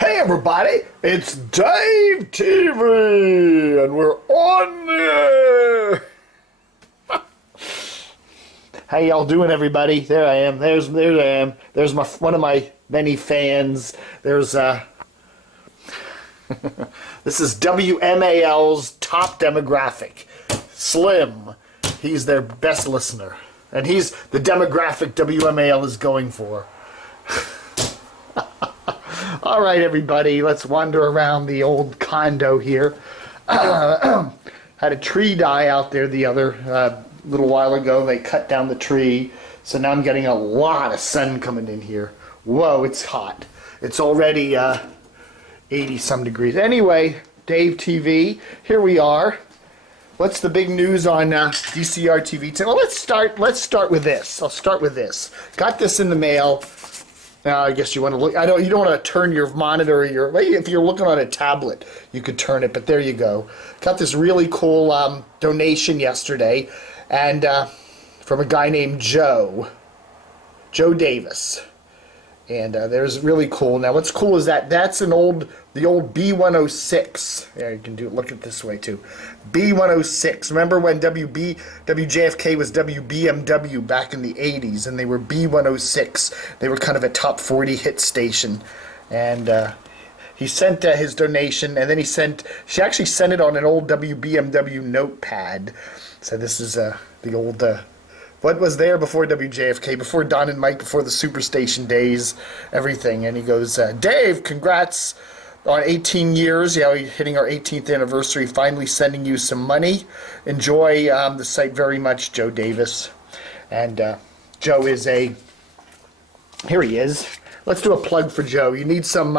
Hey everybody, it's Dave TV, and we're on the air. How y'all doing, everybody? There I am. There I am. There's one of my many fans. There's this is WMAL's top demographic. Slim. He's their best listener, and he's the demographic WMAL is going for. All right, everybody, let's wander around the old condo here. Had a tree die out there the other little while ago. They cut down the tree, so now I'm getting a lot of sun coming in here. Whoa, it's hot. It's already 80-some degrees. Anyway, Dave TV, here we are. What's the big news on DCR TV? Well, let's start with this. I'll start with this. Got this in the mail. I guess you want to look. You don't want to turn your monitor. If you're looking on a tablet, you could turn it. But there you go. Got this really cool donation yesterday, and from a guy named Joe Davis. And there's really cool. Now, what's cool is that's the old B106. Yeah, you can look at it this way too. B106. Remember when WJFK was WBMW back in the 80s, and they were B106. They were kind of a top 40 hit station. And he sent his donation, and then she actually sent it on an old WBMW notepad. So this is the old. What was there before WJFK, before Don and Mike, before the Superstation days, everything. And he goes, Dave, congrats on 18 years. Yeah, we're hitting our 18th anniversary, finally sending you some money. Enjoy the site very much, Joe Davis. And Joe is here he is. Let's do a plug for Joe. You need some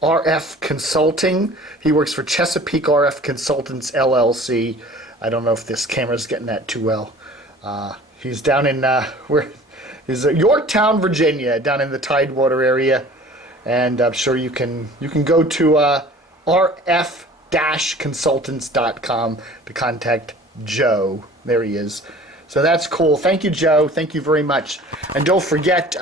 RF consulting. He works for Chesapeake RF Consultants, LLC. I don't know if this camera's getting that too well. He's down in he's Yorktown, Virginia, down in the Tidewater area, and I'm sure you can go to rf-consultants.com to contact Joe. There he is. So that's cool. Thank you, Joe. Thank you very much. And don't forget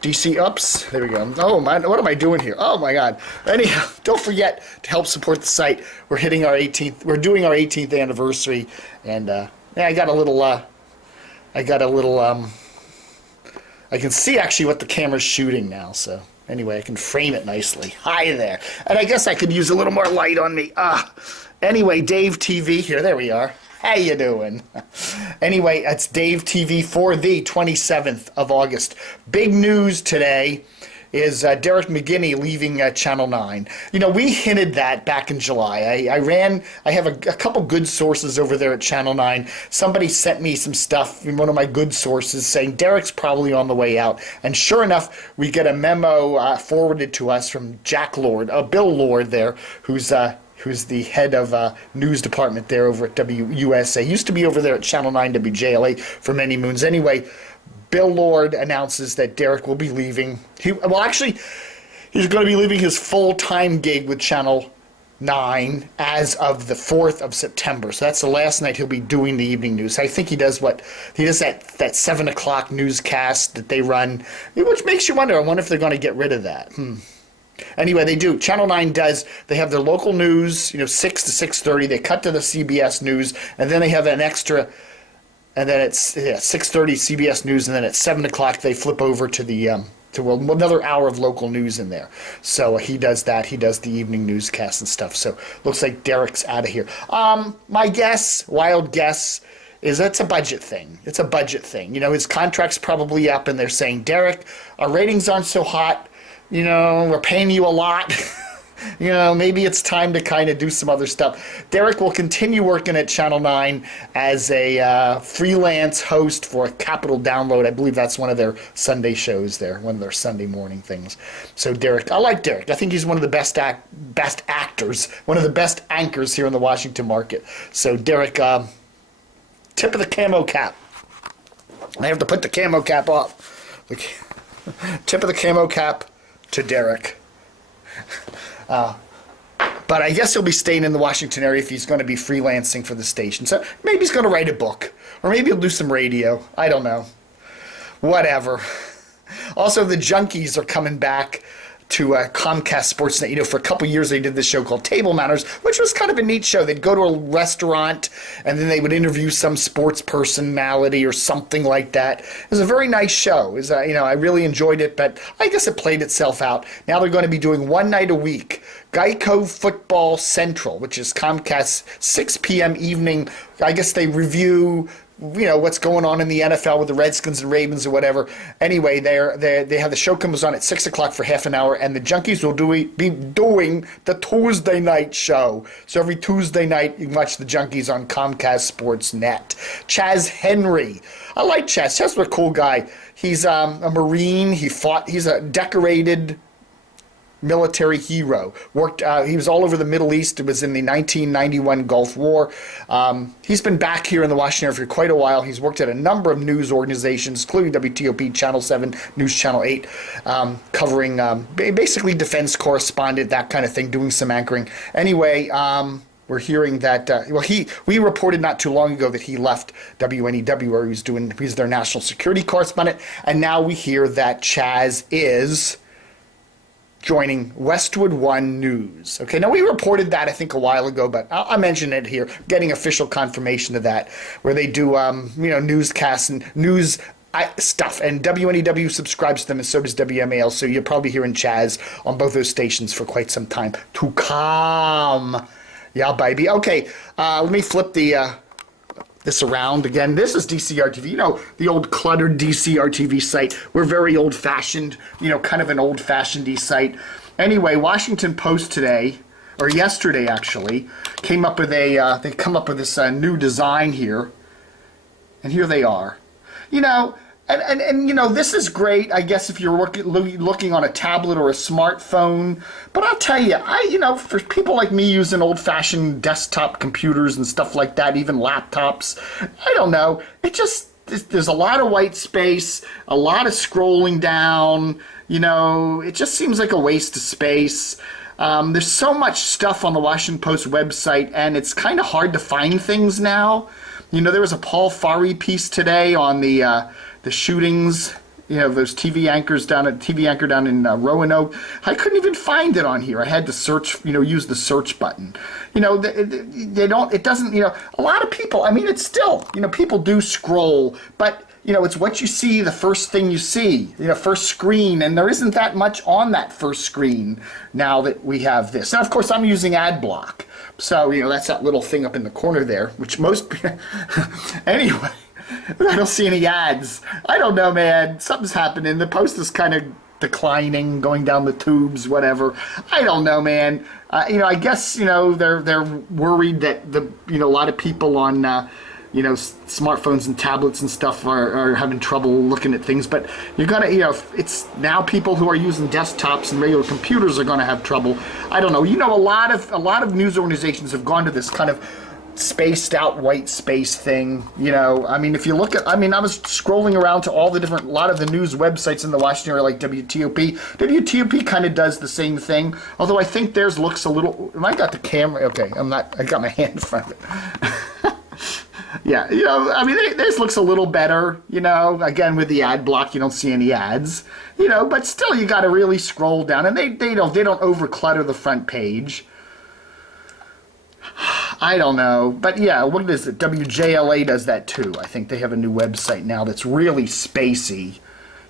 DC Ups. There we go. Oh man, what am I doing here? Oh my God. Anyhow, don't forget to help support the site. We're hitting our 18th. We're doing our 18th anniversary, and yeah, I got a little. I can see actually what the camera's shooting now, so anyway, I can frame it nicely. Hi there. And I guess I could use a little more light on me. Anyway, Dave TV here. There we are. How you doing? Anyway, that's Dave TV for the 27th of August. Big news today is Derek McGinney leaving Channel 9. You know, we hinted that back in July. I have a couple good sources over there at Channel 9. Somebody sent me some stuff from one of my good sources saying Derek's probably on the way out. And sure enough, we get a memo forwarded to us from Jack Lord, Bill Lord there, who's the head of news department there over at WUSA. Used to be over there at Channel 9 WJLA for many moons. Anyway, Bill Lord announces that Derek will be leaving. He's going to be leaving his full-time gig with Channel 9 as of the 4th of September. So that's the last night he'll be doing the evening news. I think he does that 7 o'clock newscast that they run, which makes you wonder. I wonder if they're going to get rid of that. Anyway, they do. Channel 9 does. They have their local news, 6 to 6:30. They cut to the CBS News, and then they have an extra. And then it's 6:30 CBS News, and then at 7 o'clock they flip over to the to another hour of local news in there. So he does that. He does the evening newscast and stuff. So looks like Derek's out of here. My guess, wild guess, is that's a budget thing. It's a budget thing. His contract's probably up, and they're saying, Derek, our ratings aren't so hot. We're paying you a lot. Maybe it's time to kind of do some other stuff. Derek will continue working at Channel 9 as a freelance host for Capital Download. I believe that's one of their Sunday shows there, one of their Sunday morning things. So Derek, I like Derek. I think he's one of the best actors, one of the best anchors here in the Washington market. So Derek, tip of the camo cap. I have to put the camo cap off. Tip of the camo cap to Derek. But I guess he'll be staying in the Washington area if he's going to be freelancing for the station. So maybe he's going to write a book. Or maybe he'll do some radio. I don't know. Whatever. Also, the Junkies are coming back to Comcast Sportsnet. You know, for a couple years they did this show called Table Manners, which was kind of a neat show. They'd go to a restaurant and then they would interview some sports personality or something like that. It was a very nice show. It was, you know, I really enjoyed it, but I guess it played itself out. Now they're going to be doing one night a week. Geico Football Central, which is Comcast's 6 p.m. evening. I guess they review, you know, what's going on in the NFL with the Redskins and Ravens or whatever. Anyway, they have the show comes on at 6 o'clock for half an hour, and the Junkies will be doing the Tuesday night show. So every Tuesday night, you can watch the Junkies on Comcast Sportsnet. Chaz Henry. I like Chaz. Chaz was a cool guy. He's a Marine. He's a decorated military hero. He was all over the Middle East. It was in the 1991 Gulf War. He's been back here in the Washington area for quite a while. He's worked at a number of news organizations, including WTOP, Channel 7, News Channel 8, covering basically defense correspondent, that kind of thing, doing some anchoring. Anyway, we're hearing that, we reported not too long ago that he left WNEW, where he's their national security correspondent, and now we hear that Chaz is joining Westwood One News. Okay, now we reported that I think a while ago, but I'll mention it here, getting official confirmation of that, where they do you know, newscasts and news stuff, and WNEW subscribes to them, and so does WMAL, so you're probably hearing Chaz on both those stations for quite some time to come. Yeah, baby. Okay, let me flip this around again. This is DCR-TV, you know, the old cluttered DCR-TV site. We're very old-fashioned, you know, kind of an old-fashioned site. Anyway, Washington Post today, or yesterday actually, came up with they come up with this new design here, and here they are. You know, and you know, this is great, I guess, if you're looking on a tablet or a smartphone. But I'll tell you, you know, for people like me using old-fashioned desktop computers and stuff like that, even laptops, I don't know. It just, there's a lot of white space, a lot of scrolling down. You know, it just seems like a waste of space. There's so much stuff on the Washington Post website, and it's kind of hard to find things now. You know, there was a Paul Farhi piece today on the shootings, you know, those TV anchor down in Roanoke. I couldn't even find it on here. I had to search, you know, use the search button. You know, it doesn't, you know, a lot of people, I mean, it's still, you know, people do scroll, but, you know, it's what you see, the first thing you see, you know, first screen, and there isn't that much on that first screen now that we have this. And of course, I'm using ad block. So, you know, that's that little thing up in the corner there, which most, anyway. I don't see any ads. I don't know, man. Something's happening. The Post is kind of declining, going down the tubes, whatever. I don't know, man. You know, I guess, you know, they're worried that you know, a lot of people on you know, smartphones and tablets and stuff are having trouble looking at things. But you gotta, you know, it's now people who are using desktops and regular computers are gonna have trouble. I don't know. You know, a lot of news organizations have gone to this kind of spaced out white space thing. You know, I mean, if you look at, I mean, I was scrolling around to all the different, a lot of the news websites in the Washington area, like WTOP. WTOP kind of does the same thing, although I think theirs looks a little, I got the camera, okay, I got my hand in front of it. Yeah, you know, I mean, theirs looks a little better, you know, again, with the ad block, you don't see any ads, you know, but still, you got to really scroll down, and they don't over clutter the front page. I don't know, but yeah, what is it? WJLA does that too. I think they have a new website now that's really spacey.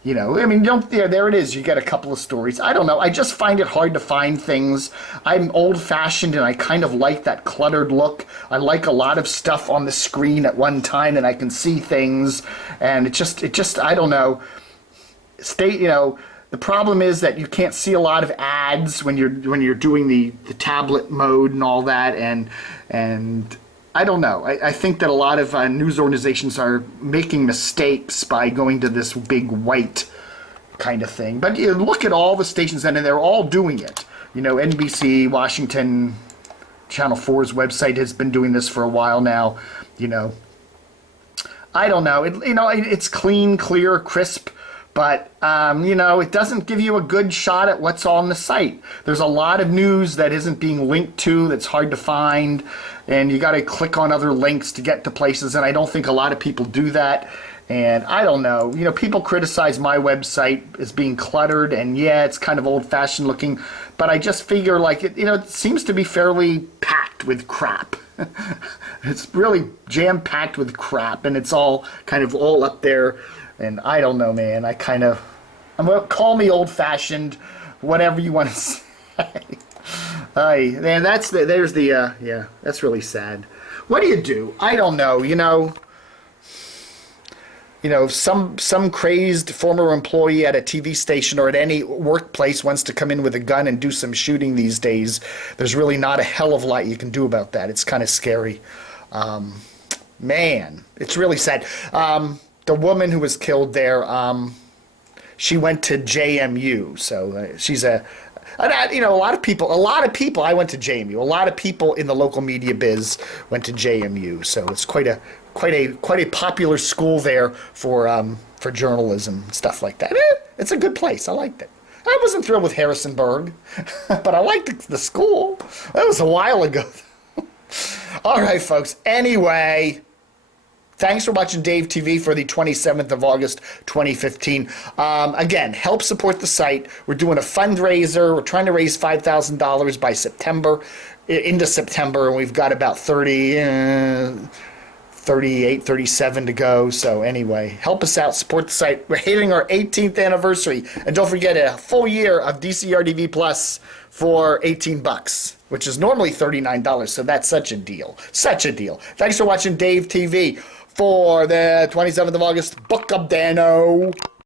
You know, I mean, there it is. You get a couple of stories. I don't know. I just find it hard to find things. I'm old-fashioned, and I kind of like that cluttered look. I like a lot of stuff on the screen at one time, and I can see things. And it just, I don't know. You know. The problem is that you can't see a lot of ads when you're doing the tablet mode and all that, and I don't know. I think that a lot of news organizations are making mistakes by going to this big white kind of thing. But you look at all the stations, and they're all doing it. You know, NBC, Washington, Channel 4's website has been doing this for a while now. You know, I don't know. It's clean, clear, crisp. But, you know, it doesn't give you a good shot at what's on the site. There's a lot of news that isn't being linked to, that's hard to find, and you got to click on other links to get to places, and I don't think a lot of people do that. And I don't know, you know, people criticize my website as being cluttered, and yeah, it's kind of old-fashioned looking, but I just figure like it, you know, it seems to be fairly packed with crap. It's really jam-packed with crap, and it's all kind of all up there, and I don't know, man. Call me old-fashioned, whatever you want to say. Man, yeah, that's really sad. What do you do? I don't know, you know. You know, some crazed former employee at a TV station or at any workplace wants to come in with a gun and do some shooting these days. There's really not a hell of a lot you can do about that. It's kind of scary. Man, it's really sad. The woman who was killed there, she went to JMU, so she's you know, a lot of people, I went to JMU. A lot of people in the local media biz went to JMU, so it's quite a popular school there for journalism and stuff like that. It's a good place. I liked it. I wasn't thrilled with Harrisonburg, but I liked the school. That was a while ago. All right, folks. Anyway, thanks for watching Dave TV for the 27th of August, 2015. Again, help support the site. We're doing a fundraiser. We're trying to raise $5,000 by September, into September, and we've got about 38, 37 to go. So anyway, help us out, support the site. We're hitting our 18th anniversary. And don't forget, a full year of DCRDV Plus for $18, which is normally $39. So that's such a deal. Such a deal. Thanks for watching Dave TV for the 27th of August Book of Dano.